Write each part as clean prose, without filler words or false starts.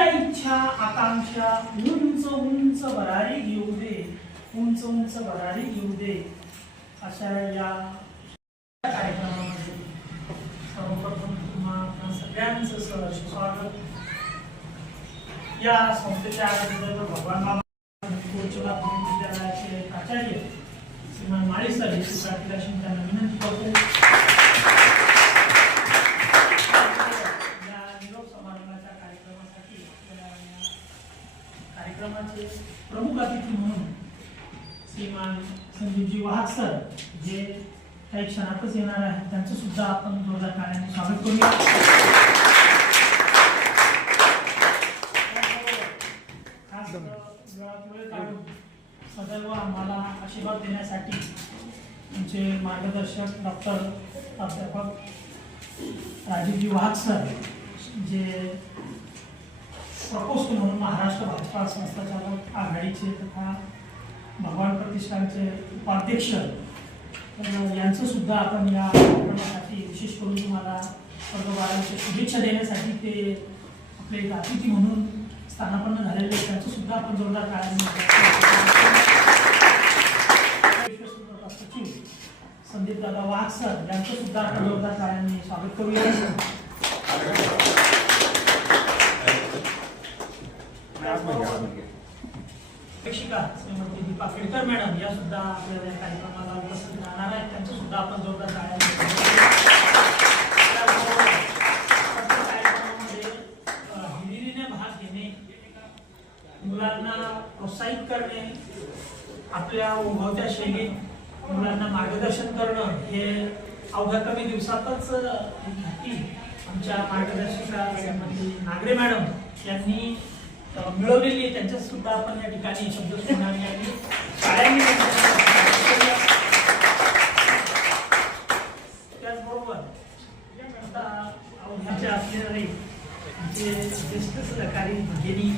तुझ्या इच्छा आकांक्षा उंच उंच भरारी घेऊ दे, उंच उंच भरारी घेऊ दे. अशा या कार्यक्रमामध्ये सर्वप्रथम तुम्हा सगळ्यांचं सहर्ष स्वागत. या संस्थेच्या आराध्य भगवान बाबा विद्यालयाचे प्राचार्य श्रीमान माळी सर हे सुद्धा त्यांना विनंती करतो. कार्यक्रमाचे प्रमुख अतिथी म्हणून श्रीमान संदीपजी वाहक सर जे काही क्षणातच येणार आहेत त्यांचं सुद्धा आपण जोरदार टाळ्यांनी स्वागत करूया. खास वेळ काढून सदैव आम्हाला आशीर्वाद देण्यासाठी आमचे मार्गदर्शक डॉक्टर प्राध्यापक राजीवजी वाहक सर जे प्रकोष्ठ म्हणून महाराष्ट्र भाजपा संस्थाचालक आघाडीचे तथा भगवान प्रतिष्ठानचे उपाध्यक्ष यांचं सुद्धा आपण या कार्यक्रमासाठी विशेष करून तुम्हाला सर्व शुभेच्छा देण्यासाठी ते आपले अतिथी म्हणून स्थानापन्न झालेले त्यांचं सुद्धा आपण जोरदार टाळ्यांनी सचिव संदीप दादा वाघ सर यांचं सुद्धा आपण जोरदार टाळ्यांनी स्वागत करूया. शिक्षिका श्रीमती दीपा केळकर मॅडम या सुद्धा आपल्याला या कार्यक्रमाला उपस्थित राहणार आहेत त्यांचं सुद्धा आपण जोरदार हिरिरीने भाग घेणे, मुलांना प्रोत्साहित करणे, आपल्या उभवत्या शैलीत मुलांना मार्गदर्शन करणं हे अवघ्या कमी दिवसातच आमच्या मार्गदर्शिका श्रीमती नागरे मॅडम यांनी मिळवलेली आहे. त्यांच्या सुद्धा आपण या ठिकाणी शब्द सुनावणी आणि शाळांनी त्याचबरोबर अवघ्याच्या असलेले आमचे ज्येष्ठ सहकारी भगिनी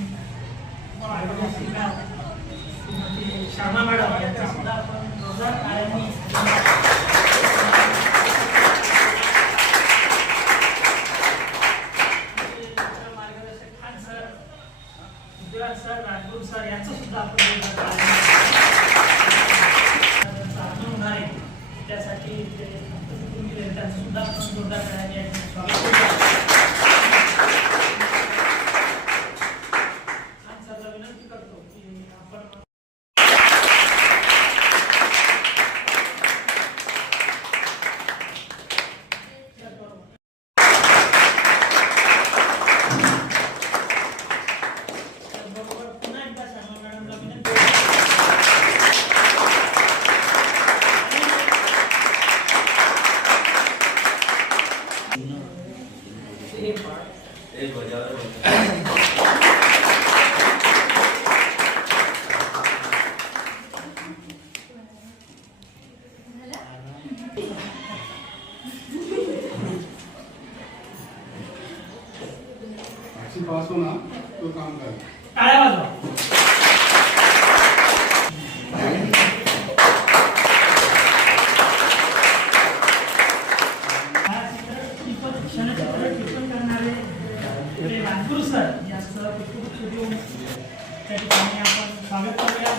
मार्गदर्शिका श्रीमती शर्मा मॅडम यांचा सुद्धा आपण जोरदार शाळांनी सर राजगुरू सर यांचं सुद्धा आपण होणार आहे त्यासाठी त्यांचं सुद्धा आपण जोरदार सरला विनंती करतो की आपण पास होना तो काम कर टाळ्या वाजवा. टिप्पण करणारे राजगुरू सर यांचं त्या ठिकाणी आपण स्वागत करूया.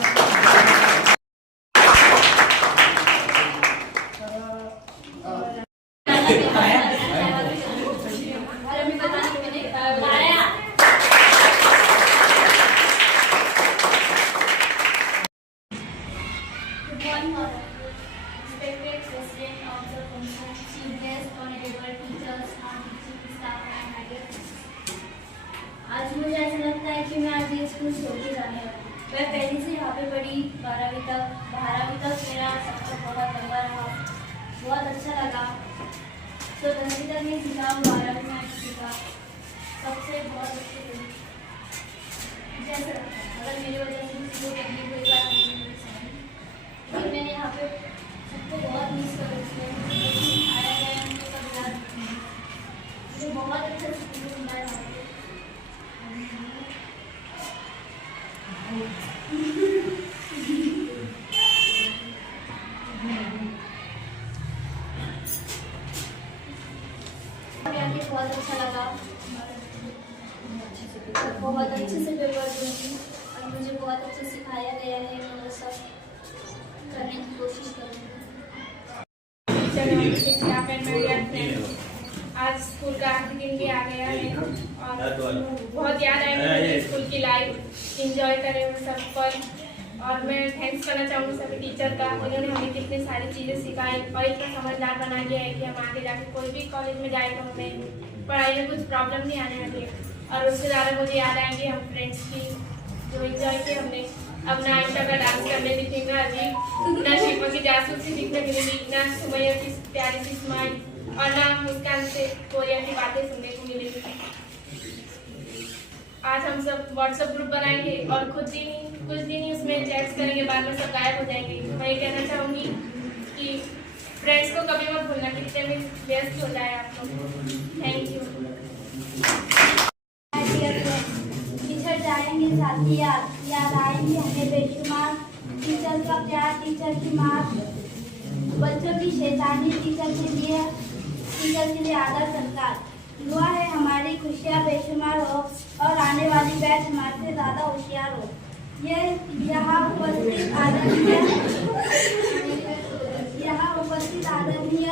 आज मुझे ऐसा लगता है कि मैं आज ये स्कूल छोड़ के जाने वाली हूँ. मैं पहले से यहाँ पे पढ़ी 12वीं तक मेरा सफर बहुत लंबा रहा, बहुत अच्छा लगा. तो 10वीं तक नहीं सीखा, 12वीं में सीखा, सबसे बहुत अच्छी लगी. जैसे अगर मेरी वजह से किसी को तकलीफ कोई बात नहीं मिल सकती, लेकिन मैंने यहाँ पे सबको बहुत मिस कर आया गया उनको सब याद. मुझे बहुत अच्छा स्कूल मिला है. बहुत अच्छा लगा. बहुत अच्छे से पेपर दूंगी और मुझे बहुत अच्छे सिखाया गया है। मैं वो सब करने की कोशिश करूँगी। आज स्कूल का आखिरी दिन भी आ गया है और बहुत याद आएगी मुझे स्कूल की लाइफ। एंजॉय करें वो सब पल। और मैं थैंक्स करना चाहूँगी सभी टीचर का, उन्होंने हमें कितनी सारी चीज़ें सिखाई और इतना समझदार बना दिया है कि हम आगे जाकर कोई भी कॉलेज में जाए तो हमें पढ़ाई में कुछ प्रॉब्लम नहीं आने वाली है। और उससे ज़्यादा मुझे याद आएंगे हम फ्रेंड्स की जो एंजॉय किए हमने। अब ना आयशा का डांस करने दिखेंगे अभी, ना शिल्पा की जासूसी दिखने मिलेगी, ना सुमैया की प्यारी सी स्माइल और ना मुस्कान से कोरिया की बातें सुनने को मिलेगी। आज हम सब व्हाट्सएप ग्रुप बनाएंगे और कुछ दिन ही उसमें चैट्स करेंगे, बाद में सब गायब हो जाएंगे। मैं ये कहना चाहूँगी कि फ्रेंड्स को कभी मत भूलना, कितने भी व्यस्त हो जाए आप लोग। Thank you. टीचर जाएंगे साथी याद आएंगे हमें बेशुमार। टीचर का प्यार, टीचर की मार, बच्चों की शैतानी, टीचर के लिए आदर सत्कार। दुआ है हमारी खुशियाँ बेशुमार हो और आने वाली बैच हमारे से ज़्यादा होशियार हो। ये यहाँ उपस्थित आदरणीय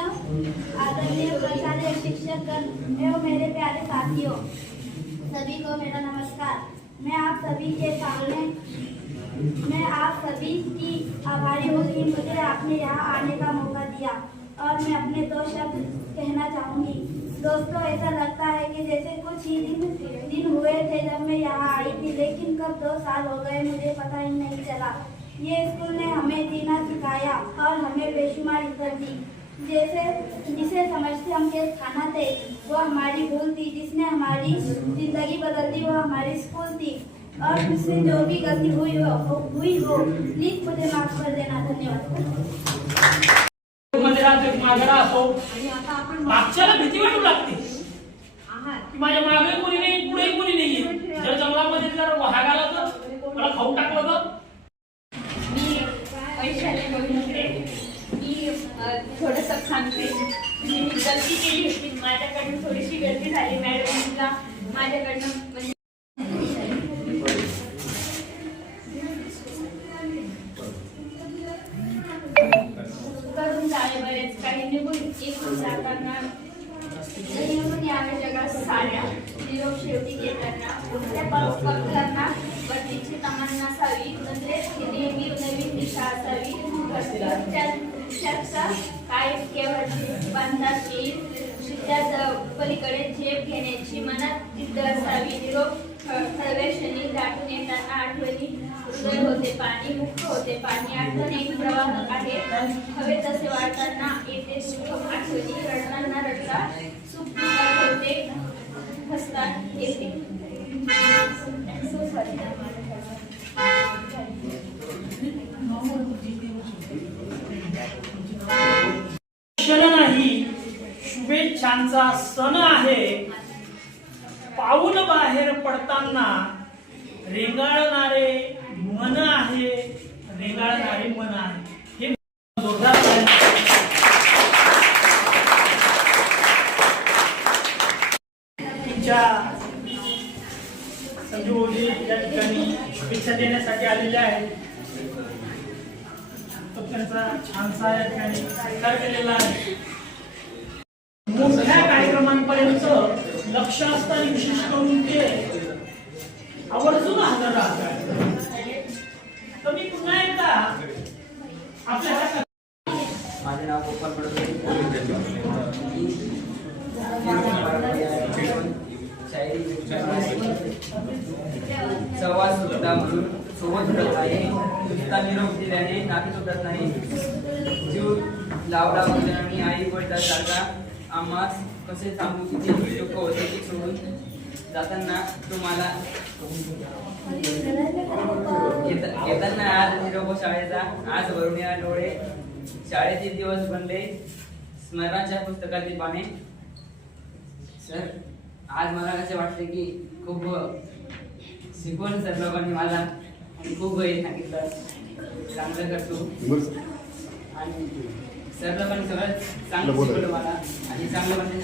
प्राचार्य, शिक्षक एवं मेरे प्यारे साथियों, सभी को मेरा नमस्कार। मैं आप सभी की आभारी हूँ कि मुझे आपने यहाँ आने का मौका दिया और मैं अपने 2 शब्द कहना चाहूँगी। दोस्तों, ऐसा लगता है कि जैसे कुछ ही दिन हुए थे जब मैं यहाँ आई थी, लेकिन कब 2 साल हो गए मुझे पता ही नहीं चला। ये स्कूल ने हमें जीना सिखाया और हमें बेशुमार इज्जत दी। जिसे समझते हम केस खाना थे, वो हमारी भूल थी। जिसने हमारी जिंदगी बदल दी, वो हमारी स्कूल थी। और मुझसे जो भी गलती हुई हो प्लीज मुझे माफ कर देना। धन्यवाद। मागरा असो मागच्याला भीती वाटू लागते की माझ्या मागे कोणी नाही, पुढे कोणी नाहीये। जर जंगलामध्ये जर वाघ आला तर मला खाऊ टाकलं तर मी वैशाली गोविंदे, मी थोडंसं सांगते। मी गलती केली होती, माझ्याकडून थोडीशी गलती झाली मॅडमला माझ्याकडनं म्हणजे करून झाले बरेच काही निघून एकूण जाताना निघून यावे जगात साऱ्या निरोप शेवटी घेताना त्या पक्षांना बदलीची तमन्ना असावी, नजरेत नेहमी नवीन दिशा असावी। त्याचा काय केवळ बांधतात येईल, त्या पलीकडे झेप घेण्याची मनात जिद्द असावी। निरोप सर्वेक्षणी दाटून येताना आठवणी हृदय होते पाणी, मुक्त होते पाणी। आठवण एक प्रवाह आहे, हवे तसे वाढताना येते सुख आठवणी। रडताना रडता सुख होते, हसतात येते। नाही, शुभेच्छांचा सण आहे। पाऊल बाहेर पडताना रेंगाळणारे मन आहे, रेंगाळणारे मन आहे। हे जोरदार तुमच्या संजू भाऊजी या ठिकाणी शुभेच्छा देण्यासाठी आलेले आहेत। तो त्यांचा छानसा या ठिकाणी सत्कार केलेला आहे। मोठ्या कार्यक्रमांपर्यंत लक्ष असताना विशेष करून ते आवर्जून हजर राहतात। तर मी पुन्हा एकदा आपल्या माझे नाव गोपाल पडवे, संवाद सुद्धा म्हणून सोबत उठत नाही, नुसता निरोप दिल्याने नाती सुटत नाही। जीव लावला म्हणजे मी आई वडिलांसारखा आम्हास कसे सांगू किती दुःख होते की सोडून जाताना तुम्हाला येताना आज निरोप शाळेचा, आज भरून या डोळे शाळेचे दिवस बनले स्मरणाच्या पुस्तकातील पाने। सर, आज मला असे वाटते की खूप शिकवण सर लोकांनी मला आणि खूप हे सांगितलं चांगलं करतो आणि सर लोकांनी सगळं चांगलं शिकवलं मला आणि चांगलं म्हणजे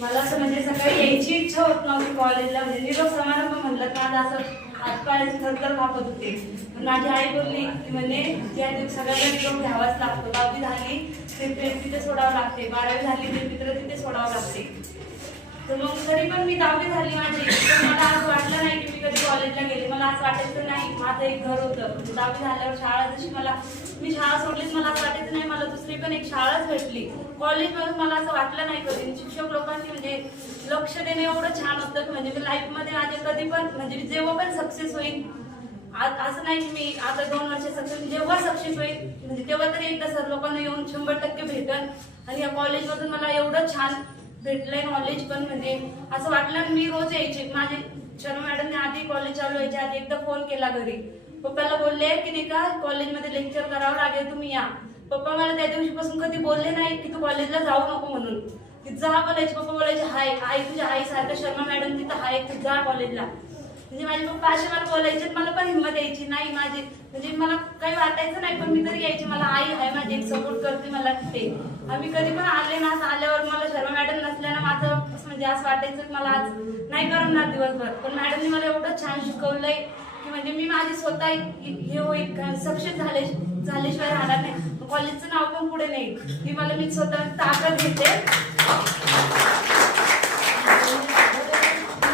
मला असं म्हणजे सकाळी यायची इच्छा होत नव्हती कॉलेजला. म्हणजे निरोप समारंभ म्हणलं तर माझं असं हातपाय थरथर कापत होते. पण माझी आई बोलली की म्हणजे ज्या दिवशी सगळ्यांना निरोप घ्यावाच लागतो. 10वी झाली ते प्रेम तिथे सोडावं लागते, 12वी झाली ते मित्र तिथे सोडावं लागते. तर मग तरी पण मी 10वी झाली माझी, पण मला असं वाटलं नाही की मी कधी कॉलेजला गेले. मला असं वाटायचं नाही माझं एक घर होतं. म्हणजे 10वी झाल्यावर शाळा जशी मी शाळा सोडलीच, मला असं वाटायचं नाही मला दुसरी पण एक शाळाच भेटली. कॉलेजमधून मला असं वाटलं नाही कधी. शिक्षक लोकांनी म्हणजे लक्ष देणं एवढं छान होतं की म्हणजे मी लाईफमध्ये माझ्या कधी पण म्हणजे मी जेव्हा पण सक्सेस होईल, असं नाही की मी आता 2 वर्ष सक्सेस, जेव्हा सक्सेस होईल म्हणजे तेव्हा तरी एकदा सर लोकांना येऊन 100% भेटन. आणि या कॉलेजमधून मला एवढं छान भेटलंय नॉलेज. पण म्हणजे असं वाटलं मी रोज यायचे. माझे शर्मा मॅडमने आधी कॉलेज चालू व्हायच्या आधी एकदा फोन केला घरी. पप्पाला बोलले की नाही का कॉलेजमध्ये लेक्चर करावं लागेल, तुम्ही या. पप्पा मला त्या दिवशीपासून कधी बोलले नाही की तू कॉलेजला जाऊ नको म्हणून. की जा बोलायचे. पप्पा बोलायचे हाय आई, तुझ्या आई सारखं शर्मा मॅडम तिथं हाय, तू जा कॉलेजला. म्हणजे माझे पप्पा असे मला बोलायचे, मला पण हिंमत यायची नाही माझी. म्हणजे मला काही वाटायचं नाही पण मी तरी यायचे. मला आई आहे माझी, एक सपोर्ट करते मला तिथे. आम्ही कधी पण आले ना, आल्यावर मला शर्मा मॅडम नसल्यानं माझं म्हणजे असं वाटायचं की मला आज नाही करणार दिवसभर. पण मॅडमने मला एवढं छान शिकवलंय की म्हणजे मी माझी स्वतः हे होईल सक्सेस झाल्याशिवाय राहणार नाही. कॉलेजचं नाव पण पुढे नाही ही मला मी स्वतः ताकद घेते.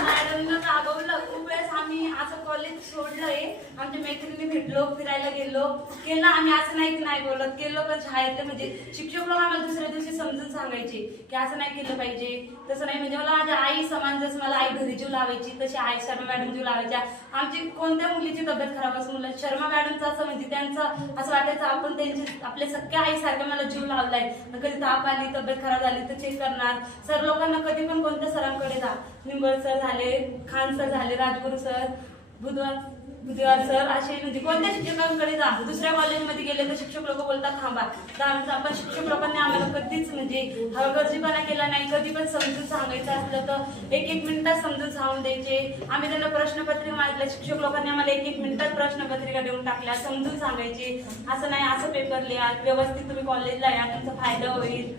मॅडमनं राबवलं खूप वेळेस. आम्ही असं कॉलेज सोडलंय, आमच्या मैत्रिणी भेटलो, फिरायला गेलो, केलं आम्ही. असं नाही की नाही बोलत, केलं. पण शाळेतले म्हणजे शिक्षक लोक आम्हाला दुसऱ्या दिवशी समजून सांगायचे की असं नाही केलं पाहिजे, तसं नाही. म्हणजे मला माझ्या आई समान, जसं मला आई घरी जीव लावायची तशी आई शर्मा मॅडम जीव लावायच्या. आमची कोणत्या मुलीची तब्येत खराब असं मुलं शर्मा मॅडमचं असं म्हणजे त्यांचं असं वाटायचं आपण त्यांची आपल्या सख्या आईसारखं मला जीव लावलाय. कधी ताप आली, तब्येत खराब झाली तर चेक करणार. सर लोकांना कधी पण कोणत्या सरांकडे जा, निंबळ सर झाले, खान सर झाले, राजगुरू सर, बुधवार सर, असे म्हणजे कोणत्या शिक्षकांकडे जा. दुसऱ्या कॉलेजमध्ये गेले तर शिक्षक लोक बोलतात थांबा. तर आपण शिक्षक लोकांनी आम्हाला कधीच म्हणजे हलगर्जीपणा केला नाही. कधी पण समजून सांगायचं असलं तर 1-1 मिनिटात समजून सांगून द्यायचे. आम्ही त्यांना प्रश्नपत्रिका मागितल्या, शिक्षक लोकांनी आम्हाला 1-1 मिनिटात प्रश्नपत्रिका देऊन टाकल्या, समजून सांगायचे. असं नाही असं पेपर लिहा, व्यवस्थित तुम्ही कॉलेजला या, तुमचा फायदा होईल.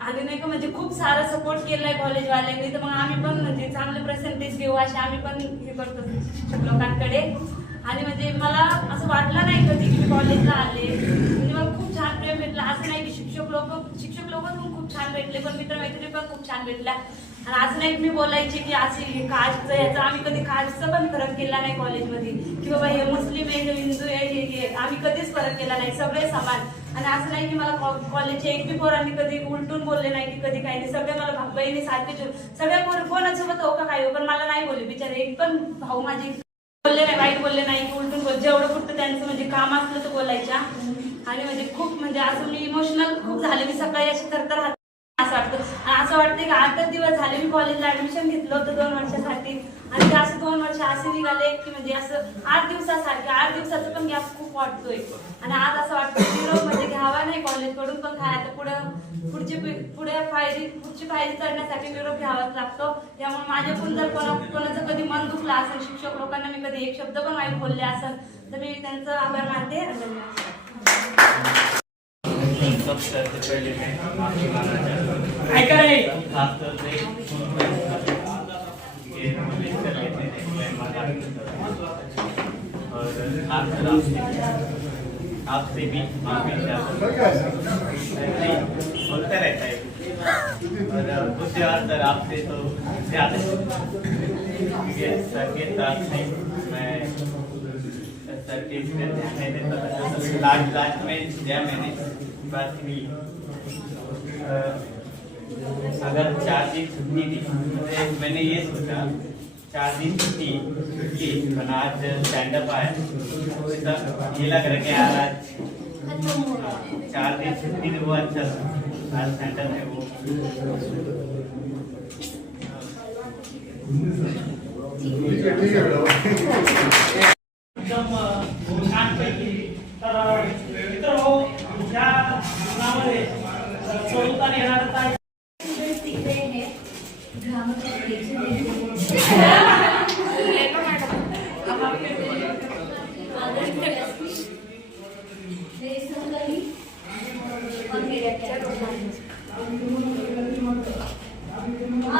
आणि नाही का म्हणजे खूप सारा सपोर्ट केलाय कॉलेजवाल्यांनी. तर मग आम्ही पण म्हणजे चांगले पर्सेंटेज घेऊ असे आम्ही पण हे करतो शिक्षक लोकांकडे. आणि म्हणजे मला असं वाटलं नाही कधी की कॉलेजला आले म्हणजे मला खूप छान प्रेम भेटलं. असं नाही की शिक्षक लोक पण खूप छान भेटले, पण मित्रमैत्रिणी पण खूप छान भेटल्या. आणि असं नाही मी बोलायचे की असे कास्टचं याचं, आम्ही कधी कास्टचं पण फरक केला नाही कॉलेजमध्ये की बाबा हे मुस्लिम आहे, हे हिंदू आहे, हे आम्ही कधीच फरक केला नाही, सगळे समान. आणि असं नाही की मला कॉलेजच्या एक बी पोरांनी कधी उलटून बोलले नाही की कधी काही नाही. सगळे मला बहिणी सारखे सगळ्या पोर कोणासोबत हो का काय हो, पण मला नाही बोलले बिचारे. एक पण भाऊ माझी बोलले नाही, वाईट बोलले नाही की उलटून बोल. जेवढं कुठं त्यांचं म्हणजे काम असलं तर बोलायच्या. आणि म्हणजे खूप म्हणजे असं मी इमोशनल खूप झाले. मी सकाळी अशी थरथर असं वाटतं. आणि असं वाटतं की 8 दिवस झाले मी कॉलेजला ऍडमिशन घेतलं होतं 2 वर्षासाठी. आणि ते असं 2 वर्ष असे निघाले की म्हणजे असं 8 दिवसासारखे 8 दिवसाचा पण गॅप खूप वाटतोय. आणि आज असं वाटतं निरोप म्हणजे घ्यावा नाही कॉलेजकडून, पण काय आता पुढची पायरी चढण्यासाठी निरोप घ्यावाच लागतो. त्यामुळे माझ्याकडून जर कोणाचं कधी मन दुखलं असेल, शिक्षक लोकांना मी कधी एक शब्द पण वाईट बोलले असेल तर मी त्यांचं आभार मानते. सबसे पहले मैं माफी मांगना चाहता हूँ ऐका रे खासतौर से ये लेक्चर लेते थे मैं और खासकर आपसे भी माफी चाहता हूँ। बोलता रहता है और कुछ सर आपसे तो ज्यादा क्योंकि सर के साथ नहीं मैं सर के ध्यान नहीं देता। लास्ट में दिया मैंने बात की अगर 4 दिन छुट्टी थी तो मैंने ये सोचा 4 दिन छुट्टी पर आज स्टैंड अप आया ये लग रहा कि यार आज 4 दिन छुट्टी तो वो अच्छा था, आज स्टैंड अप है वो ठीक है एकदम छानपैकी. तर मित्र या जीवनामध्ये चढउतार येणारच आहे. तिकडे हे ग्रामर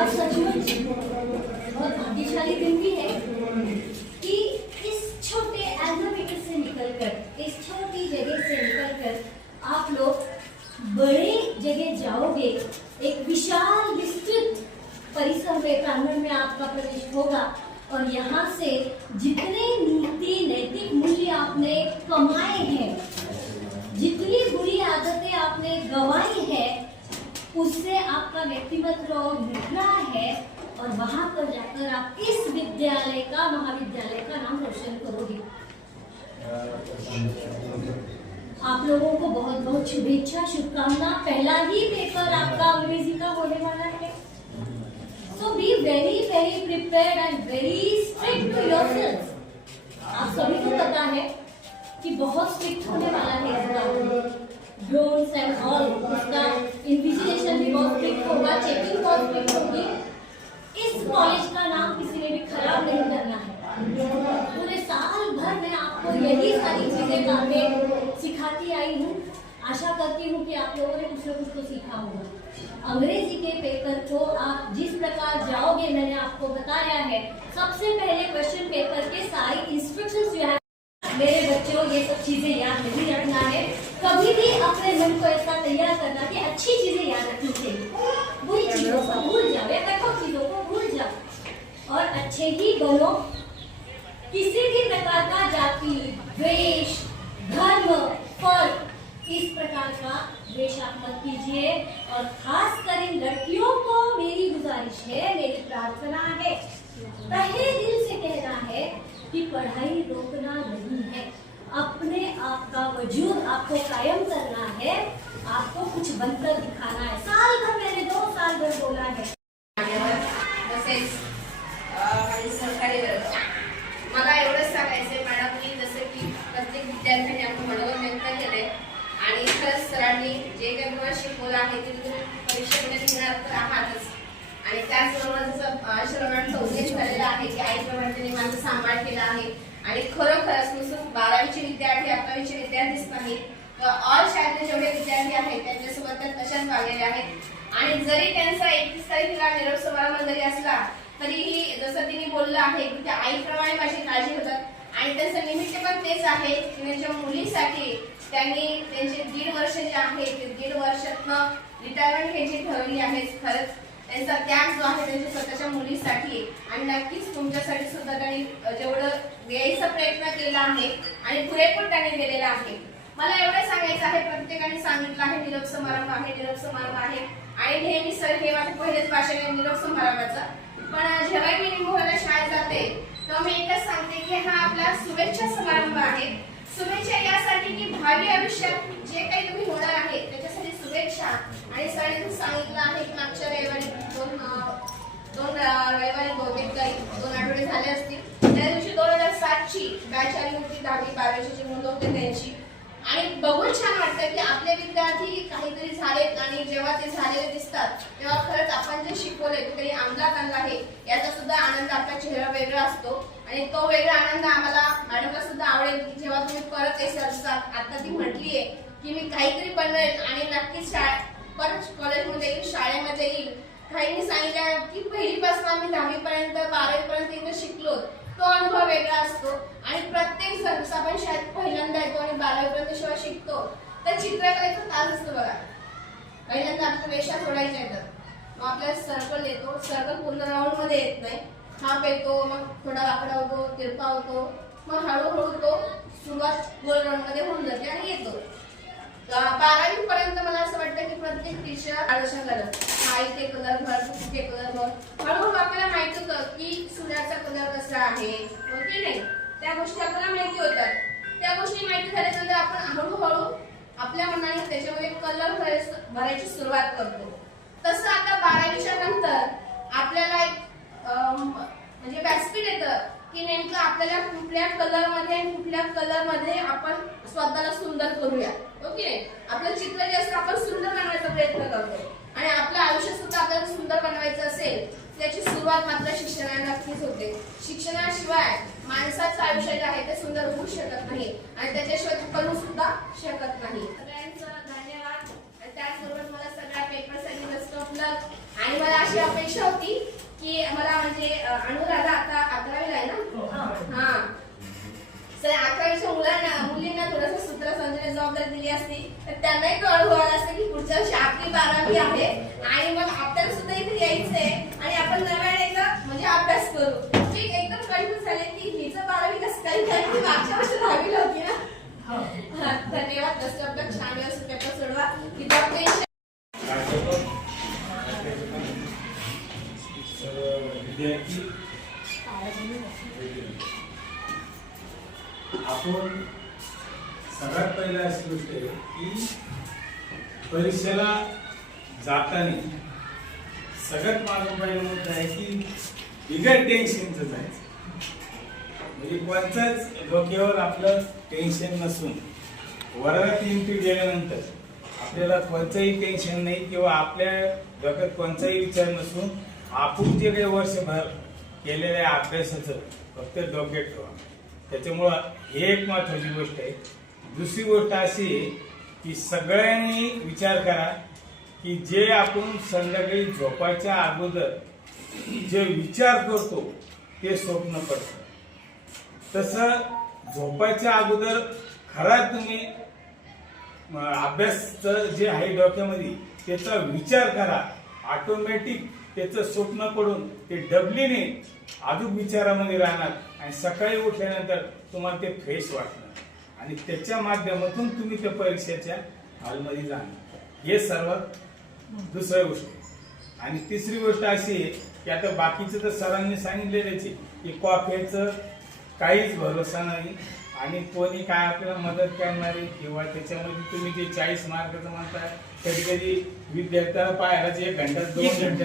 आज सचमुच बहुत भाग्यशाली दिन भी है कि इस छोटे एल्फाबेट से निकलकर, इस छोटी जगह से निकलकर आप लोग बड़े जगह जाओगे। एक विशाल विस्तृत परिसर में, प्रांगण में आपका प्रवेश होगा और यहाँ से जितने नीति नैतिक मूल्य आपने कमाए हैं, जितनी बुरी आदतें आपने गंवाई है, उससे आपका व्यक्तित्व निखरा है और वहां पर जाकर आप इस विद्यालय का, महाविद्यालय का नाम रोशन करोगे। आप लोगों को बहुत बहुत शुभेच्छा, शुभकामना। पहला ही पेपर आपका अंग्रेजी का होने वाला है। So be very very prepared and very strict to yourselves। आप सभी को पता है कि बहुत स्ट्रिक्ट होने वाला है इस बार। ड्रोन्स एंड ऑल, उसका इन्विजिलेशन भी बहुत स्ट्रिक्ट होगा, चेकिंग बहुत स्ट्रिक्ट होगी। इस कॉलेज का नाम किसी ने भी खराब नहीं करना है। पूरे साल भर में आपको यही सारी चीजें बातें सिखाती आई हूँ। आशा करती हूँ कि आप लोगों ने कुछ न कुछ तो सीखा होगा। अंग्रेजी के पेपर को आप जिस प्रकार जाओगे, मैंने आपको बताया है। सबसे पहले क्वेश्चन पेपर के सारी इंस्ट्रक्शंस जो है, मेरे बच्चों ये सब चीजें याद नहीं रखना है। कभी भी अपने मन को ऐसा तैयार करना कि अच्छी चीजें याद रखनी चाहिए, बुरी चीजों को भूल जाओ या कठोर चीजों को भूल जाओ और अच्छे ही बनो। किसी भी प्रकार का जाति, द्वेष, धर्म, फर्क, इस प्रकार का द्वेष आप मत कीजिए। और खास कर इन लड़कियों को मेरी गुजारिश है, मेरी प्रार्थना है, तहे दिल से कहना है कि पढ़ाई रोकना नहीं है। अपने आप का वजूद आपको कायम करना है, आपको कुछ बनकर दिखाना है। साल भर, मैंने 2 साल भर बोला है। तसेच आणि सहकारी वर्ग, मला एवढंच सांगायचंय मॅडम की जसं की प्रत्येक विद्यार्थ्यांनी आपण मनोगत व्यक्त केले आणि खरंच सरांनी जे काही तुम्हाला शिकवलं आहे ते तुम्ही परीक्षेमध्ये लिहिणार तर आहातच। आणि त्याचबरोबर जसं श्रवणांचा उल्लेख झालेला आहे की आईप्रमाणे त्यांनी माझा सांभाळ केला आहे आणि खरोखरच नुसतं 12वीचे विद्यार्थी 11वीचे विद्यार्थीच नाही, ऑल शाळेतले जेवढे विद्यार्थी आहेत त्यांच्यासोबत त्या तशाच वागलेल्या आहेत। आणि जरी त्यांचा 31 तारखेला निरोप समारंभ जरी असला तरीही जसं तिने बोललं आहे की त्या आईप्रमाणे माझी काळजी घेतात आणि त्यांचं निमित्त पण तेच आहे की त्यांच्या मुलीसाठी त्यांनी त्यांचे 1.5 वर्ष जे आहे ते 1.5 वर्षातनं रिटायरमेंट घ्यायची ठरवली आहे। खरंच त्यांचा त्याग जो आहे त्यांच्या स्वतःच्या मुलीसाठी आणि नक्कीच तुमच्यासाठी सुद्धा त्यांनी जेवढं द्यायचा प्रयत्न केला आहे आणि पुरेपूर त्यांनी दिलेला आहे। मला एवढं सांगायचं आहे, प्रत्येकाने सांगितलं आहे निरोप समारंभ आहे, निरोप समारंभ आहे आणि नेहमी सर हे माझं पहिलेच भाषण आहे निरोप समारंभाचं। पण जेव्हा मी निमोहला शाळेत जाते तेव्हा मी एकच सांगते की हा आपला शुभेच्छा समारंभ आहे। शुभेच्छा यासाठी की भावी आयुष्यात जे काही तुम्ही होणार आहे त्याच्यासाठी शुभेच्छा। आणि सरांनी सांगितलं आहे की मागच्या रविवारी दोन रविवारी बहुतेक काही 2 आठवडे झाले असतील, त्या दिवशी 2007ची बॅच आली होती, 10वी 12वीची मुलं होते त्यांची। आणि बघून छान वाटतं की आपले विद्यार्थी काहीतरी झालेत आणि जेव्हा ते झालेले दिसतात तेव्हा खरंच आपण जे शिकवलंय ते तरी अंमलात आणलं आहे याचा सुद्धा आनंद आपला चेहरा वेगळा असतो। आणि तो वेगळा आनंद आम्हाला मॅडमला सुद्धा आवडेल की जेव्हा तुम्ही परत असतात। आता ती म्हटलीये की मी काहीतरी बनवेल आणि नक्कीच परत कॉलेजमध्ये येईल, शाळेमध्ये येईल। काहींनी सांगितलं की पहिलीपासून आम्ही 10वी पर्यंत 12वी पर्यंत इथे शिकलो, तो अनुभव वेगळा असतो। आणि प्रत्येक जण जसं आपण शाळेत पहिल्यांदा येतो आणि 12वी पर्यंत शिवाय शिकतो तर चित्रकलेचा तास असतो बघा। पहिल्यांदा आपल्या रेषा सोडायच्या येतात, मग आपल्याला सर्कल येतो, सर्कल पूर्ण राऊंड मध्ये येत नाही, हाफ येतो, मग थोडा वाकडा होतो, तिरपा होतो, मग हळूहळू तो सुरुवात गोल राऊंड मध्ये होऊन जाते आणि येतो। 12वी पर्यंत मला असं वाटतं की प्रत्येक टीचर आदर्शन करत हा इथे कलर भर, तिथे कलर भर, हळूहळू आपल्याला माहित होतं की सूर्याचा कलर कसा आहे की नाही, त्या गोष्टी आपल्याला माहिती होतात। त्या गोष्टी माहिती झाल्यानंतर आपण हळूहळू आपल्या मनाने त्याच्यामध्ये कलर भरायची सुरुवात करतो। तसं आता 12वीच्या नंतर आपल्याला एक म्हणजे व्यासपीठ येतं की नेमकं आपल्याला कुठल्या कलरमध्ये आणि कुठल्या कलरमध्ये आपण स्वतःला सुंदर करूया, ओके। आपलं चित्र जे असतं आपण सुंदर बनवायचा प्रयत्न करतो आणि आपलं आयुष्य सुद्धा आपल्याला सुंदर बनवायचं असेल त्याची सुरुवात मात्र शिक्षणाला नक्कीच होते। शिक्षणाशिवाय माणसाचं आयुष्य जे आहे ते सुंदर होऊ शकत नाही आणि त्याच्याशिवाय बनू सुद्धा शकत नाही। सगळ्यांचं धन्यवाद आणि त्याचबरोबर मला सगळ्या पेपरसाठी बेस्ट ऑफ लक आणि मला अशी अपेक्षा होती की मला म्हणजे अनुराधा आता 11वीला आहे ना, हा तर 11वीच्या मुलींना थोडंसं सूत्रसंचालन जबाबदारी दिली असती तर त्यांनाही तो अनुभव आला असता की पुढच्या वर्षी आपली 12वी आहे आणि मग आपल्याला सुद्धा इथे यायचंय आणि आपण नव्याने एकदा म्हणजे अभ्यास करू. म्हणजे एकदम कन्फ्युज झाले की हिचं 12वी कसं काय, कारण की मागच्या वर्षी 10वीला होती ना. हा, धन्यवाद. बेस्ट ऑफ लक. छान व्यवस्थित पेपर सोडवा. Without tension. विद्यार्थी आपण सगळ्यात पहिला अशी गोष्ट आहे की परीक्षेला जाताना सगळ्यात माझं पहिलं मुद्दा आहे की बिगर टेन्शनचं जायचं. म्हणजे कोणत्याच डोक्यावर आपलं टेन्शन नसून वर्गात एंट्री गेल्यानंतर आपल्याला कोणतंही टेन्शन नाही किंवा आपल्या डोक्यात कोणताही विचार नसून आपण जे काही वर्षभर केलेल्या अभ्यासाचं फक्त डोक्यात ठेवा. त्याच्यामुळं हे एक महत्वाची गोष्ट आहे. दुसरी गोष्ट अशी आहे की सगळ्यांनी विचार करा की जे आपण संध्याकाळी झोपायच्या अगोदर जे विचार करतो ते स्वप्न पडतं. तसं झोपायच्या अगोदर खरा तुम्ही अभ्यासचं जे आहे डोक्यामध्ये त्याचा विचार करा. ऑटोमॅटिक त्याचं स्वप्न पडून ते डबलीने अजून विचारामध्ये राहणार आणि सकाळी उठल्यानंतर तुम्हाला ते फ्रेश वाटणार आणि त्याच्या माध्यमातून तुम्ही त्या परीक्षेच्या हॉलमध्ये जाणार. हे सर्वात दुसरी गोष्ट आहे. आणि तिसरी गोष्ट अशी आहे की आता बाकीचं तर सरांनी सांगितलेलंच आहे की कॉफीचं काहीच भरोसा नाही आणि कोणी काय आपल्याला मदत करणार आहे किंवा त्याच्यामध्ये तुम्ही ते 40 मार्काचं म्हणताय कधी कधी विद्यार्थ्याला पाहायला 1 घंटा 2 घंटे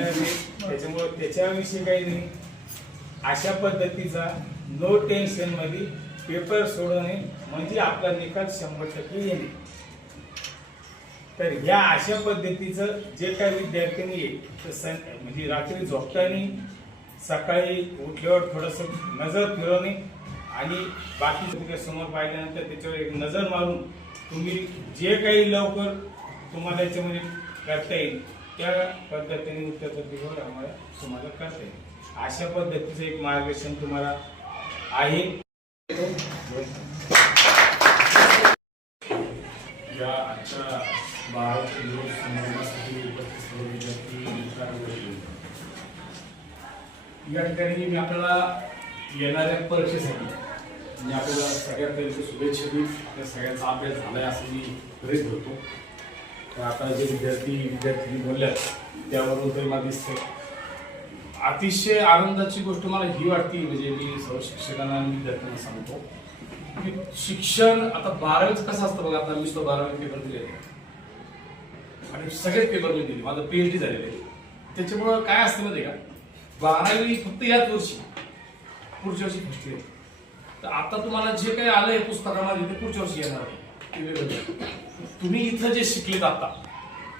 त्याच्यामुळे त्याच्याविषयी काही नाही. अशा पद्धतीचा नो टेन्शन मध्ये पेपर सोडवणे म्हणजे आपला निकाल 100% येणे. तर ह्या अशा पद्धतीचं जे काही विद्यार्थ्यांनी म्हणजे रात्री झोपताना सकाळी उठल्यावर थोडस नजर फिरवणे आणि बाकी तुमच्या समोर पाहिल्यानंतर त्याच्यावर एक नजर मारून तुम्ही जे काही लवकर तुम्हाला याच्यामध्ये करता येईल त्या पद्धतीने उत्तरपत्रिकेवर आम्हाला तुम्हाला करता येईल. अशा पद्धतीचं एक मार्गदर्शन तुम्हाला आहे. या आजच्या 12 दिवस संमेलनासाठी उपस्थित सर्व विद्यार्थी मित्रांनो, या ठिकाणी मी आपल्याला येणाऱ्या परीक्षेसाठी म्हणजे आपल्याला सगळ्यात पहिले शुभेच्छा देईल. त्या सगळ्यांचा अभ्यास झालाय असं मी गृहीत धरतो. तर आता जे विद्यार्थी बोलल्यात त्यावरून तरी मला दिसतंय. अतिशय आनंदाची गोष्ट मला ही वाटते म्हणजे मी सर्व शिक्षकांना आणि विद्यार्थ्यांना सांगतो की शिक्षण आता 12वीच कसं असतं बघा. आता मी 12वी पेपर दिले आणि सगळे पेपर मी दिले. माझं PhD झालेलं आहे. त्याच्यामुळं काय असतं माहिती का 12वी फक्त याच वर्षी, पुढच्या वर्षी फर्स्ट इयर. तर आता तुम्हाला जे काही आलंय पुस्तकामध्ये ते पुढच्या वर्षी येणार आहे. तुम्ही इथं जे शिकलेत आता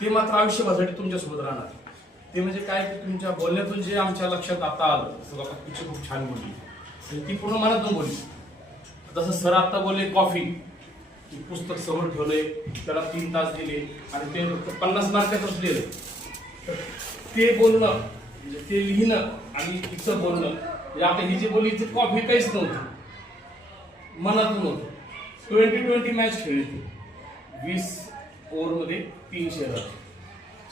ते मात्र आयुष्यभरासाठी तुमच्यासोबत राहणार. ते म्हणजे काय की तुमच्या बोलण्यातून जे आमच्या लक्षात आता आलं तसं बाबा तुमची खूप छान बोलली ती पूर्ण मनातून बोलली. जसं सर आता बोलले कॉफी की पुस्तक समोर ठेवलंय त्याला 3 तास दिले आणि ते 50 मार्कातच लिहिलंय. ते बोलणं म्हणजे ते लिहिणं आणि तिचं बोलणं म्हणजे आता ही जी बोलली ती कॉफी काहीच नव्हती, मनातून होतं. 20-20 मॅच खेळली ती 20 ओव्हरमध्ये 300 रन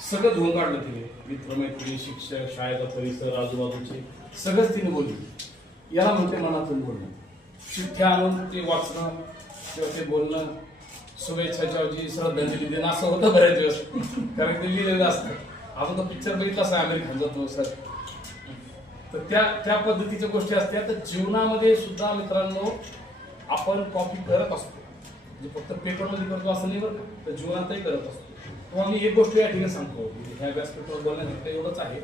सगळं धुवून काढलं तिने. मित्रमैत्रिणी, शिक्षक, शाळेचा परिसर, आजूबाजूचे सगळंच तिने बोलली. याला म्हणते मनातून बोलणं. चिठ्ठ्या आणून ते वाचणं किंवा ते बोलणं, शुभेच्छाच्या ऐवजी श्रद्धांजली देणं असं होतं बऱ्याच वेळेस. कारण ते लिहिलेलं असतं. आपण तो पिक्चर बघितला असं अमेरिकन जातो सर. तर त्या पद्धतीच्या गोष्टी असतात. तर जीवनामध्ये सुद्धा मित्रांनो आपण कॉपी करत असतो. म्हणजे फक्त पेपरमध्ये करतो असं नाही बरं का, तर जीवनातही करत असतो. किंवा मी एक गोष्ट या ठिकाणी सांगतो ह्या व्यासपीठावर बोलण्यात एवढंच आहे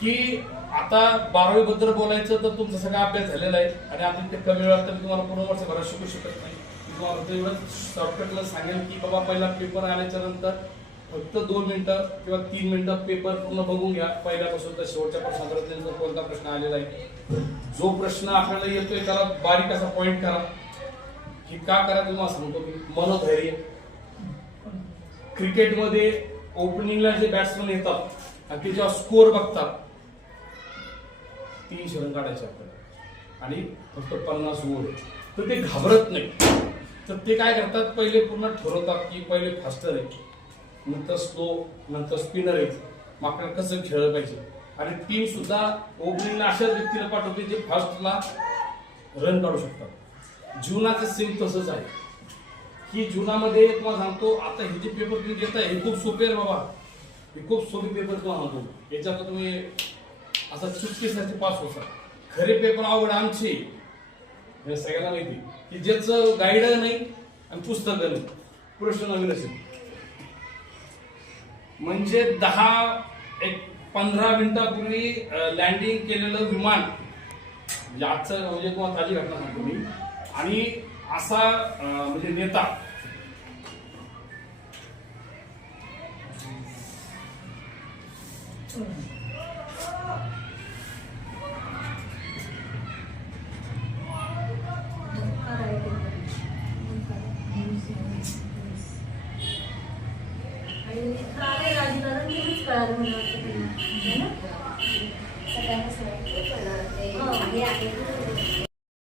की आता 12वी बद्दल बोलायचं तर तुमचा सगळा अभ्यास झालेला आहे आणि आता ते कमी वेळात तर मी तुम्हाला पूर्ण वर्षभरात शिकू शकत नाही. तुम्हाला फक्त एवढंच शॉर्टकटला सांगेल की बाबा पहिला पेपर आल्याच्या नंतर फक्त 2 मिनिटं किंवा 3 मिनिटं पेपर पूर्ण बघून घ्या. पहिल्यापासून तर शेवटच्या प्रश्नापर्यंत कोणता प्रश्न आलेला आहे. जो प्रश्न आपल्याला येतोय त्याला बारीक असा पॉईंट करा. की का करा तुम्हाला सांगतो की मनोधैर्य. क्रिकेटमध्ये ओपनिंगला जे बॅट्समन येतात आणि ते जेव्हा स्कोअर बघतात 300 रन काढायचे आपल्याला आणि फक्त 50 ओव्हर, तर ते घाबरत नाही. तर ते काय करतात, पहिले पूर्ण ठरवतात की पहिले फास्टर आहे, नंतर स्लो, नंतर स्पिनर आहे, मग आपल्याला कसं खेळलं पाहिजे. आणि टीम सुद्धा ओपनिंगला अशाच व्यक्तीला पाठवते जे फास्टला रन काढू शकतात. जीवनाचं सेम तसंच आहे की जीवनामध्ये तुम्हाला सांगतो, आता हे जे पेपर तुम्ही देताय हे खूप सोपे आहे बाबा, हे खूप सोपे पेपर तुम्हाला सांगतो. याच्यात तुम्ही असं चुटकीसाठी पास होता. खरे पेपर आवड आमचे हे सगळ्यांना माहिती की ज्याचं गाईड नाही आणि पुस्तक नाही, प्रश्न नवीन असेल म्हणजे 15 मिनिटापूर्वी लँडिंग केलेलं विमान, म्हणजे आजचं म्हणजे तुम्हाला ताजी घटना सांगतो मी. आणि असा म्हणजे नेता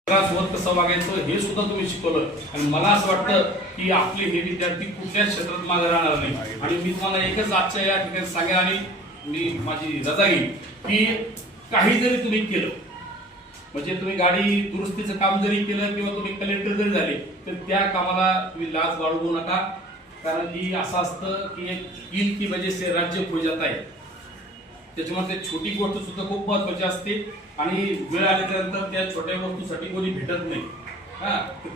सोबत कसं वागायचं हे सुद्धा तुम्ही शिकवलं. आणि मला असं वाटतं की आपले हे विद्यार्थी कुठल्याच क्षेत्रात मागे राहणार नाही. आणि मी तुम्हाला एकच आजच्या या ठिकाणी सांगेन आणि मी माझी रजा घेईन की काही जरी तुम्ही केलं, म्हणजे तुम्ही गाडी दुरुस्तीचं काम जरी केलं किंवा तुम्ही कलेक्टर जरी झाले, तर त्या कामाला तुम्ही लाज बाळगू नका. कारण की असं असतं की एक कील की वजह से राज्य खो जात आहे. त्याच्यामुळे ते छोटी गोष्ट सुद्धा खूप महत्वाची असते आणि वेळ आल्यानंतर त्या छोट्या वस्तूसाठी कोणी भेटत नाही.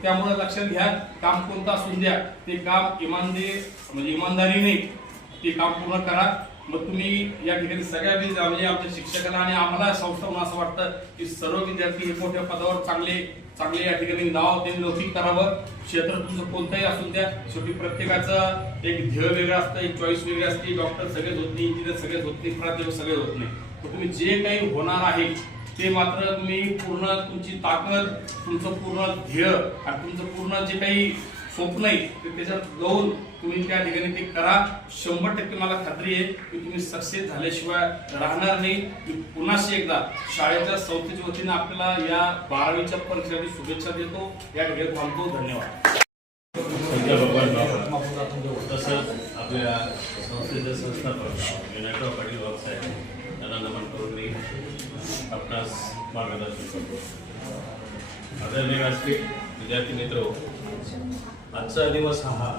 त्यामुळे लक्षात घ्या, काम कोणतं असून द्या, ते काम इमानदारीने ते काम पूर्ण करा. मग तुम्ही या ठिकाणी सगळ्या म्हणजे आमच्या शिक्षकांना आणि आम्हाला संस्थांना असं वाटतं की सर्व विद्यार्थी हे मोठ्या पदावर चांगले या ठिकाणी नाव ते लौकिक करावं. क्षेत्र तुमचं कोणतंही असून द्या, शेवटी प्रत्येकाचं एक ध्येय वेगळं असतं, एक चॉईस वेगळी असते. डॉक्टर सगळेच होत नाही, इंजिनियर सगळेच होत नाही, प्राध्यापक सगळे होत नाही. तर तुम्ही जे काही होणार आहे ते मात्र तुम्ही पूर्ण तुमची ताकद, तुमचं पूर्ण ध्येय आणि तुमचं पूर्ण जे काही स्वप्न आहे ते त्याच्यात लावून तुम्ही त्या ठिकाणी ते करा. 100% मला खात्री आहे की तुम्ही सक्सेस झाल्याशिवाय राहणार नाही. मी पुन्हा एकदा शाळेच्या संस्थेच्या वतीने आपल्याला या 12वीच्या परीक्षेसाठी शुभेच्छा देतो. या ठिकाणी थांबतो. धन्यवाद. तसंच आपल्या संस्थेचे संस्थापक विनायकराव पाटील साहेब यांना नमन करून मी आपणास मार्गदर्शन करतो. आदरणीय व्यासपीठ, विद्यार्थी मित्र, आजचा दिवस हा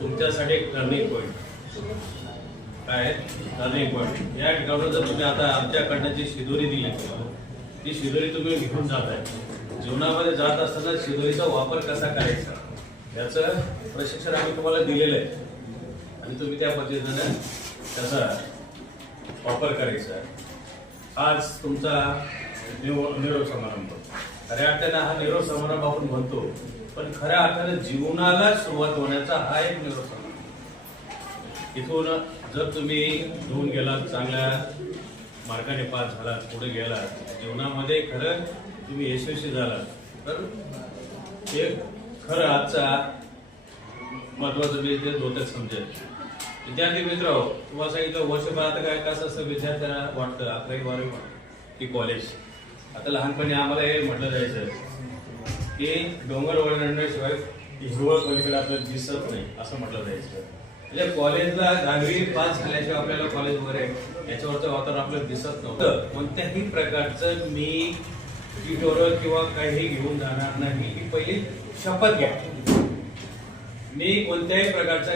तुमच्यासाठी एक टर्निंग पॉईंट काय टर्निंग पॉईंट. या ठिकाणी जर तुम्ही आता आमच्याकडनं जी शिदोरी दिली ती शिदोरी तुम्ही घेऊन जात आहे. जीवनामध्ये जात असताना शिदोरीचा वापर कसा करायचा याचं प्रशिक्षण आम्ही तुम्हाला दिलेलं आहे आणि तुम्ही त्या पद्धतीने त्याचा वापर करायचा. आज तुमचा निरोप समारंभ, खऱ्या अर्थाने हा निरोप समारंभ आपण म्हणतो, पण खऱ्या अर्थाने जीवनाला सुरुवात होण्याचा हा एक निरोप समारंभ. इथून जर तुम्ही घेऊन गेलात, चांगल्या मार्गाने पास झालात, पुढे गेलात, जीवनामध्ये खरं तुम्ही यशस्वी झालात, तर हे खरं आजचा महत्वाचं मी ते धोतर समजेल. विद्यार्थी मित्र, तुम्हाला सांगितलं वर्षभरात काय कसं असं विद्यार्थ्यांना वाटतं 11वी 12वी की कॉलेज. आता लहानपणी आम्हाला हे म्हटलं जायचं की डोंगर वळणाशिवाय हिरवळ पलीकडे आपल्याला दिसत नाही असं म्हटलं जायचं. म्हणजे कॉलेजला 10वी पास झाल्याशिवाय आपल्याला कॉलेज वगैरे याच्यावरचं वातावरण आपल्याला दिसत नव्हतं. कोणत्याही प्रकारचं मी ट्युटोरियल किंवा काही घेऊन जाणार नाही ही पहिली शपथ घ्या. मी कोणत्याही प्रकारचा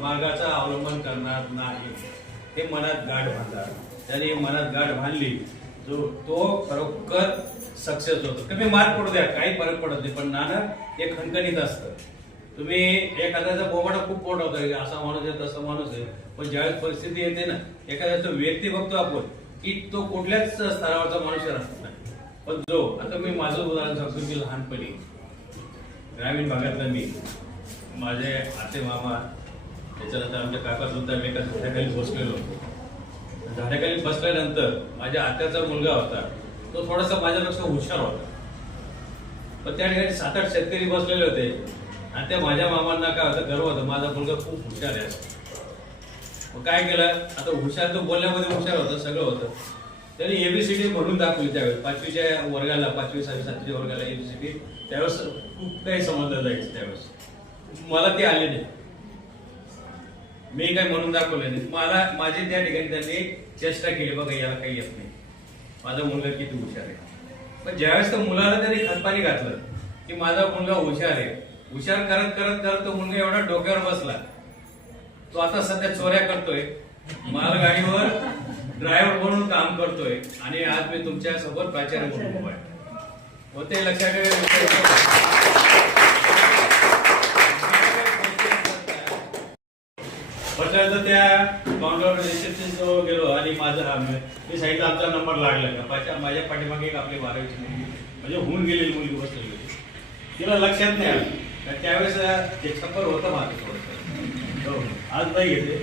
मार्गाचा अवलंबन करणार नाही हे मनात गाठ बांधा. त्याने मनात गाठ बांधली तो खरोखर सक्सेस होतो. कमी मार्क पडू द्या, काही फरक पडत नाही, पण नाणं हे खणखणीत असतं. तुम्ही एखाद्याचा बोबाटा खूप मोठा होता, असा माणूस आहे तसा माणूस आहे, पण ज्यावेळेस परिस्थिती येते ना, एखाद्याचा व्यक्ती बघतो आपण की तो कुठल्याच स्तरावरचा माणूस राहत नाही. पण जो आता मी माझं उदाहरण सांगतो की लहानपणी ग्रामीण भागातला मी, माझे आते मामा, त्याच्यानंतर आमच्या काका सुद्धा मी एका झाडाखाली बसलेलो होतो. झाडाखाली बसल्यानंतर माझ्या आत्याचा मुलगा होता, तो थोडासा माझ्यापेक्षा हुशार होता, पण त्या ठिकाणी 7-8 शेतकरी बसलेले होते आणि त्या माझ्या मामांना काय होतं, गर्व होतं माझा मुलगा खूप हुशार आहे. मग काय केलं, आता हुशार तो बोलण्यामध्ये हुशार होता, सगळं होतं. त्यांनी एबीसीडी म्हणून दाखवली त्यावेळेस 5वीच्या वर्गाला, 5वी 6वी 7वी वर्गाला एबीसीडी त्यावेळेस खूप काही समजलं जायचं. त्यावेळेस मला ते आले नाही, मी काही म्हणून दाखवलं नाही. मला माझी त्या ठिकाणी त्यांनी चेष्टा केली, बघा याला काही येत नाही, माझा मुलगा किती हुशार आहे. पण ज्यावेळेस त्या मुलाला त्यांनी खतपाणी घातलं की माझा मुलगा हुशार आहे, हुशार करत करत करत तो मुलगा एवढा डोक्यावर बसला, तो आता सध्या चोऱ्या करतोय, मालगाडीवर ड्रायव्हर म्हणून काम करतोय आणि आज मी तुमच्या सोबत प्राचार्य म्हणून उभा आहे. होते लक्षात पत्राचं त्या काउंटरवर रिसेप्शन जवळ गेलो आणि माझा मी सांगितलं आमचा नंबर लागला का. माझ्या पाठीमागे एक आपली 12वीची मुलगी म्हणजे होऊन गेलेली मुलगी बसलेली होती, तिला लक्षात नाही आलं. त्यावेळेस ते छप्पर होतं माझं थोडं, आज नाही घेते.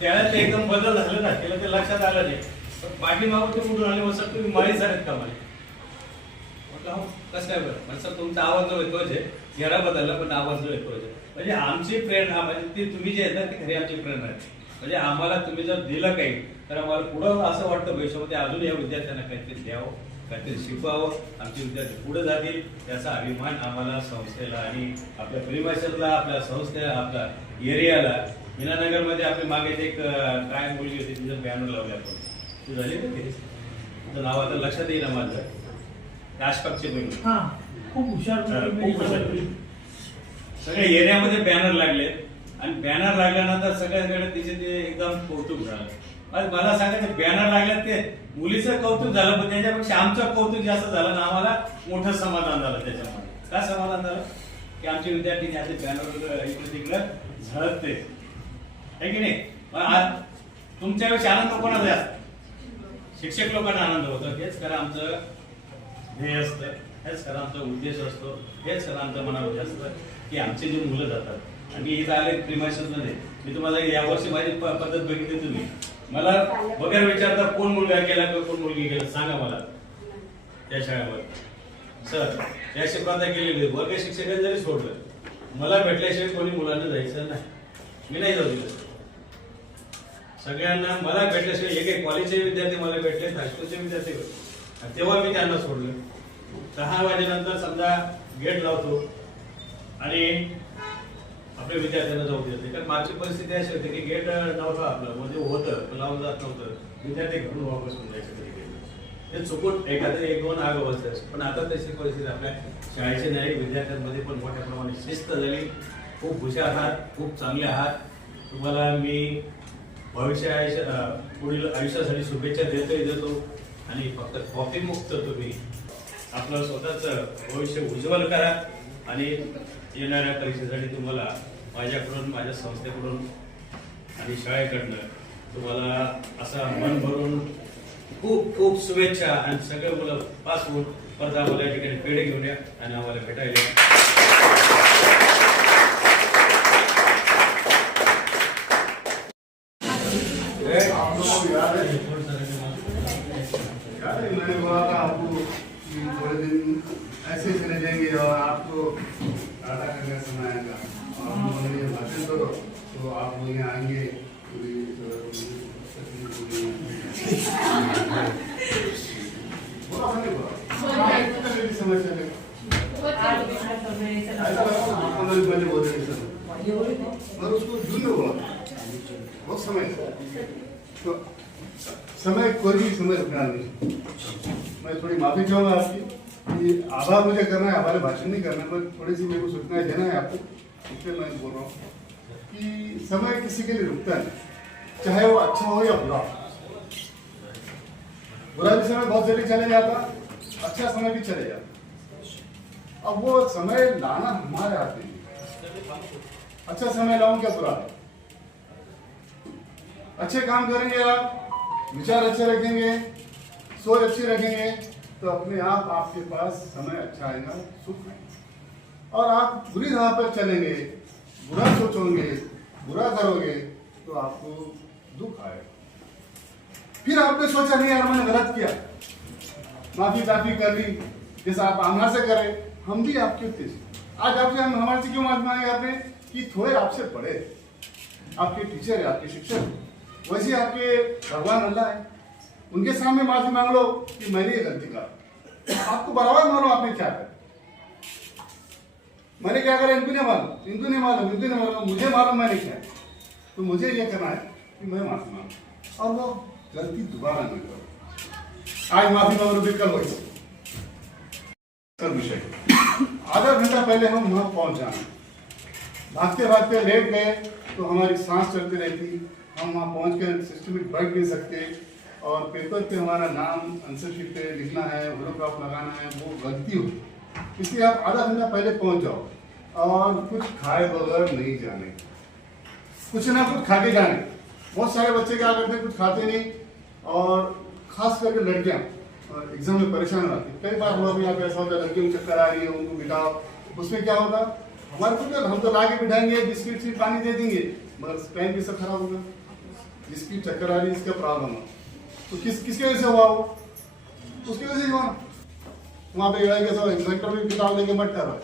त्यावेळेस ते एकदम बदल झालं ना, तिला ते लक्षात आलं नाही. पण पाठीमागून ते कुठून आले, सर तुम्ही माळी सर आहेत का मला. म्हटलं हो कसं काय बरं, सर तुमचा आवाज जो येतोच आहे, चेहरा बदलला पण आवाज जो येतोच आहे. म्हणजे आमची प्रेरणा म्हणजे ती तुम्ही जे येतात ती खरी आमची प्रेरणा आहे. म्हणजे आम्हाला तुम्ही जर दिलं काही तर आम्हाला पुढं असं वाटतं भविष्यामध्ये अजून या विद्यार्थ्यांना काहीतरी द्यावं, काहीतरी शिकवावं, आमचे विद्यार्थी पुढे जातील याचा अभिमान आम्हाला संस्थेला आणि आपल्या परिभाषेतला, आपल्या संस्थेला, आपल्या एरियाला. मीनानगरमध्ये आपल्या मागे एक काय मुलगी होती, तिचं बॅनर लावले आपण, ती झाली ना ते, तुझं नाव आता लक्षात येईल माझं, राजपक्षे मुलगी, खूप हुशार. सगळ्या एरियामध्ये बॅनर लागले आणि बॅनर लागल्यानंतर सगळ्यांकडे तिचे ते एकदम कौतुक झालं. मला सांगायचं बॅनर लागलं ते मुलीचं कौतुक झालं, पण त्याच्यापेक्षा आमचं कौतुक जास्त झालं ना, आम्हाला मोठं समाधान झालं. त्याच्यामध्ये काय समाधान झालं की आमचे विद्यार्थी याचे बॅनर इकडे तिकडे झळकते आहे की नाही. आज तुमच्यापेक्षा आनंद कोणाला जास्त, शिक्षक लोकांना आनंद होतो. हेच खरं आमचं ध्येय असतं, हेच खरं आमचा उद्देश असतो, हेच खरं आमच्या मनामध्ये असतं की आमचे जे मुलं जातात. आणि इथं आले प्रिमायसेसमध्ये मी तुम्हाला यावर्षी माझी पद्धत बघितली, तुम्ही मला वगैरे विचारता कोण मुलगा गेला किंवा कोण मुलगी गेला सांगा मला त्या शाळेवर. सर या शिकवता गेलेली वर्ग शिक्षकांनी जरी सोडलं, मला भेटल्याशिवाय कोणी मुलांना जायचं नाही, मी नाही जाऊ दिलं. सगळ्यांना मला भेटल्याशिवाय एक कॉलेजचे विद्यार्थी मला भेटले, हायस्कूलचे विद्यार्थी भेटले, तेव्हा मी त्यांना सोडलं. 10 वाजेनंतर समजा गेट लावतो आणि आपल्या विद्यार्थ्यांना जाऊ देत नाही. कारण मागची परिस्थिती अशी होती की गेट नव्हतं आपलं, म्हणजे होतं पण लावून जात नव्हतं, विद्यार्थी घरून वापस होऊन जायचं कधी ते चुकून एखादं 1-2 आग बसतात. पण आता तशी परिस्थिती आपल्या शाळेची नाही, विद्यार्थ्यांमध्ये पण मोठ्या प्रमाणात शिस्त झाली. खूप हुशार आहात, खूप चांगले आहात. तुम्हाला मी पुढील आयुष्यासाठी शुभेच्छा देतो आणि फक्त कॉफी मुक्त तुम्ही आपलं स्वतःच भविष्य उज्ज्वल करा आणि येणाऱ्या परीक्षेसाठी तुम्हाला माझ्याकडून, माझ्या संस्थेकडून आणि शाळेकडनं तुम्हाला असा मन भरून खूप खूप शुभेच्छा. आणि सगळे मुलं पास होऊन परत आम्हाला या ठिकाणी पेढे घेऊन या आणि आम्हाला भेटायला मैंने बोला था आपको कि थोड़े दिन ऐसे चले जाएंगे और आपको टाटा करने का समय आएगा और हम बोलेंगे भाषण करो तो आप बोलेंगे आएंगे समझ चलेगा और उसको जून में बोला बहुत समय तो समय कोई भी समय रुकना नहीं. मैं थोड़ी माफी चाहूंगा आपकी कि आभार मुझे करना है, हमारे भाषण नहीं करना, पर थोड़ी सी मेरे को सूचनाएं देना है आपको, इसलिए मैं बोल रहा हूँ कि समय किसी के लिए रुकता नहीं, चाहे वो अच्छा हो या बुरा. बुरा भी समय बहुत जल्दी चले जाता, अच्छा समय भी चले जाता. अब वो समय लाना हमारे हाथ में. अच्छा समय लाऊं क्या बुरा? अच्छे काम करेंगे आप, विचार अच्छे रखेंगे, सोच अच्छी रखेंगे तो अपने आप आपके पास समय अच्छा आएगा, सुख आएगा. और आप बुरी राह पर चलेंगे, बुरा सोचोगे, बुरा करोगे तो आपको दुख आएगा. फिर आपने सोचा नहीं यार मैंने गलत किया, माफी ताफी कर ली, जैसा आप हमारे से करें हम भी आपके थे. आज आपसे हम हमारे से क्यों माफी मांगे आपने कि थोड़े आपसे बड़े, आपके टीचर है, आपके शिक्षक, वैसे आपके भगवान अल्लाह है, उनके सामने माफी मांग लो कि मैंने ये गलती करा। आपको बराबर मानो आपने क्या करा, मैंने क्या करा इनको नहीं मालूम, मुझे मालूम मैंने क्या है। तो मुझे ये करना है कि मैं माफी मांगू और वो गलती दोबारा नहीं करो। आज माफी मांग लो, कल वही विषय। आधा घंटा पहले हम वहां पहुंच जाना, भागते भागते लेट गए तो हमारी सांस चलती रहती, हम वहां पहुंच कर सिस्टमेटिक बैठ नहीं सकते और पेपर पे हमारा नाम आंसर शीट पे लिखना है, फोटोग्राफ लगाना है, वो गलती होती। इसलिए आप आधा घंटा पहले पहुंच जाओ और कुछ खाए बगैर नहीं जाने, कुछ ना कुछ खा के जाने। बहुत सारे बच्चे क्या करते हैं, कुछ खाते नहीं, और खास करके लड़कियां एग्जाम में परेशान रहती। कई बार हुआ भी यहाँ पे ऐसा होता है, लड़कियों को चक्कर आ रही है, उनको बिठाओ, उसमें क्या होगा, हमारे को हम तो ला के बिठाएंगे, बिस्किट से पानी दे देंगे, मगर टाइम भी सब खराब होगा। जिसकी चक्कर आ रही है, इसका प्रॉब्लम है, तो किसके वजह से हुआ वो, उसकी वजह से हुआ। वहाँ पे एग्जैक्टर में किताब लेके मत करो,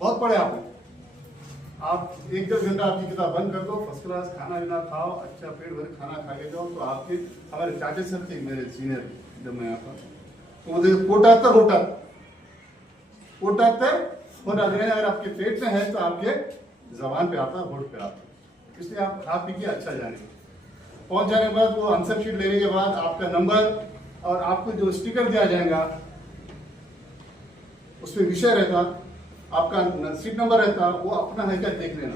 बहुत पढ़े आप 1-2 घंटा आपकी किताब बंद कर दो, फर्स्ट क्लास खाना पीना खाओ, अच्छा पेट भर खाना खा के जाओ। तो आपके हमारे चाचा सर थे मेरे सीनियर, जब मैं आता तो मुझे पोटातर अगर आपके पेट में है तो आपके जबान पे आता है, होठ पे आता है। इसलिए आप खा पी के अच्छा जाने, पहुंच जाने के बाद वो आंसर शीट लेने के बाद आपका नंबर और आपको जो स्टिकर दिया जाएगा उसमें विषय रहता, आपका सीट नंबर रहता, वो अपना है क्या देख लेना,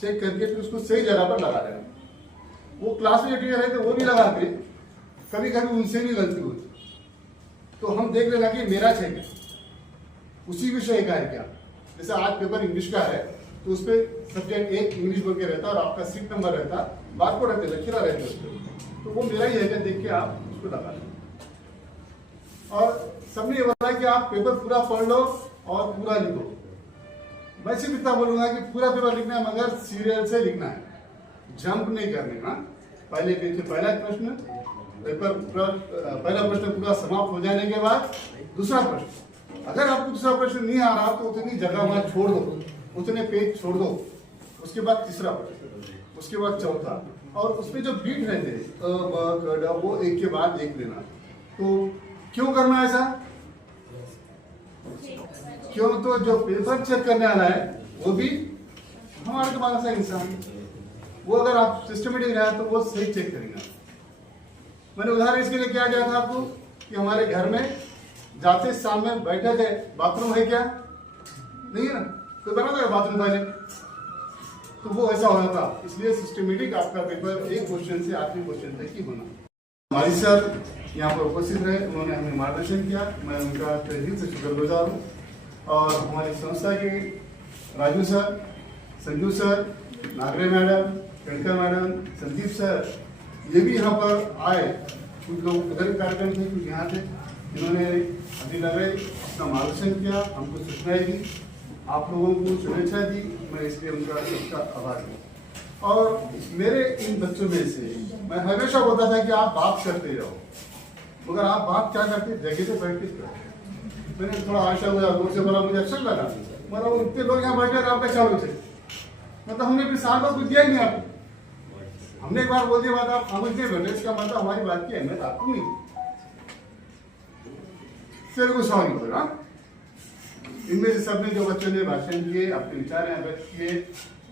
चेक करके फिर उसको सही जगह पर लगा देना। वो क्लास में जो टीचर रहते वो भी लगाते, कभी कभी उनसे भी गलती होती, तो हम देख लेना कि मेरा चेक है, उसी विषय का है क्या। जैसे आज पेपर इंग्लिश का है तो उस पर सब्जेक्ट 1 इंग्लिश बोल के रहता और आपका सीट नंबर रहता, बारकोड रहते, लकीरा रहते उस पर, तो वो मेरा ही है क्या देख के आप उसको लगा लें। और सबने ये बताया कि आप पेपर पूरा पढ़ लो और पूरा लिखो। मैं सिर्फ इतना बोलूंगा कि पूरा पेपर लिखना है, मगर सीरियल से लिखना है, जंप नहीं करने का। पहले पहला प्रश्न पेपर पहला प्रश्न पूरा समाप्त हो जाने के बाद दूसरा प्रश्न, अगर आपको दूसरा प्रश्न नहीं आ रहा तो उतनी जगह वहां छोड़ दो, उतने पेज छोड़ दो, उसके बाद तीसरा प्रश्न, उसके बाद चौथा, और उसमें जो बीट रहते हैं वो एक के बाद एक लेना। तो क्यों करना ऐसा, क्यों, तो जो पेपर चेक करने वाला है वो भी हमारे तुम्हारा सा इंसान, वो अगर आप सिस्टमेटिक रहा तो वो सही चेक करेगा। मैंने उदाहरण इसके लिए क्या दिया था आपको कि हमारे घर में जाते सामने बैठे थे, बाथरूम है क्या, नहीं है ना, तो बना था बाथरूम पहले, तो वो ऐसा हो रहा था। इसलिए सिस्टमेटिक आपका पेपर एक क्वेश्चन से आखिरी क्वेश्चन तक ही होना। हमारी सर यहाँ पर उपस्थित रहे, उन्होंने हमें मार्गदर्शन किया, मैं उनका दिल से शुक्रगुजार हूँ। और हमारी संस्था के Raju sir, Sanju sir, Nagare madam, Kankar madam, Sandeep sir, ये भी यहाँ पर आए, कुछ लोग उधर कार्यक्रम थे, कुछ यहाँ थे, इन्होंने अभी लगे अपना मार्गदर्शन किया, हमको सूचनाएं दी, आप लोगों को शुभेच्छा दी, मैं इसलिए उनका सबका आभार हूँ। और मेरे इन बच्चों में से मैं हमेशा बोलता था कि आप बात करते रहो, मगर आप बात क्या करते, जगह से बैठ के करते। मैंने थोड़ा आशा हुआ, लोग से बोला, मुझे अच्छा लगा, मतलब इतने लोग यहाँ बैठे आपका क्या होना चाहिए, मतलब हमने फिर साल भर कुछ दिया ही नहीं आपको। हमने एक बार बोल दिया बात, आप समझ नहीं बैठे, इसका मतलब हमारी बात की अहमियत आपको नहीं, फिर गुस्सा नहीं होगा। इनमें से सबने जो बच्चों ने भाषण किए, अपने विचार यहाँ व्यक्त किए,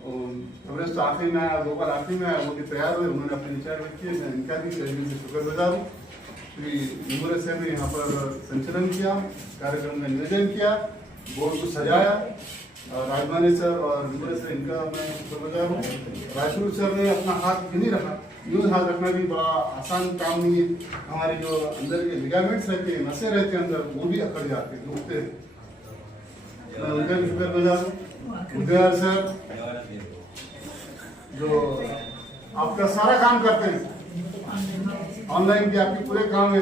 तो आखिरी में आया, 2 बार आखिरी में आया, वो भी तैयार हुए, उन्होंने अपने विचार व्यक्त किए, मैं इनका भी दिल से शुक्रगुजार हूँ। श्री निमुरे साहब ने यहाँ पर संचलन किया, कार्यक्रम में नियोजन किया, बोर्ड को सजाया, राजमानी सर और निमुरे सर, इनका मैं शुक्रगुजार हूँ। राजू सर ने अपना हाथ नहीं रखा, यूज हाथ रखना भी बड़ा आसान काम नहीं है, हमारे जो अंदर के लिगामेंट्स रहते हैं, नसें रहते हैं अंदर, वो भी अकड़ जाते हैं, रुकते हैं, मैं उनका भी शुक्रगुजार हूँ। उदयर सर जो आपका सारा काम करते हैं, ऑनलाइन के आपके पूरे काम है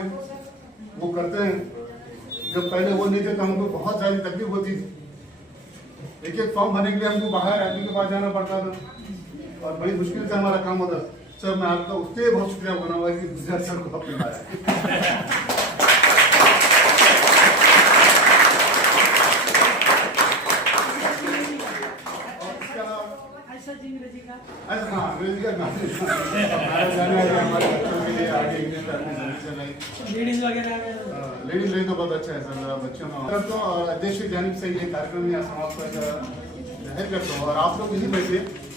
वो करते हैं। जब पहले वो नहीं थे तो हमको बहुत सारी तकलीफ होती थी, एक फॉर्म भरने के लिए हमको बाहर आदमी के पास जाना पड़ता था और बड़ी मुश्किल से हमारा काम होता। सर मैं आपका उससे बहुत शुक्रिया बनाऊंगा कि गुजरात सर को अपने लाया। हाँ, अंग्रेजी का टीचर लाइन लेडीज वगैरह लेडीज लाइन तो बहुत अच्छा है सर, बच्चों का तो अध्यक्ष की जानिब से ये कार्यक्रम यहाँ समाप्त जाहिर करता हूँ और आप लोग यहीं बैठे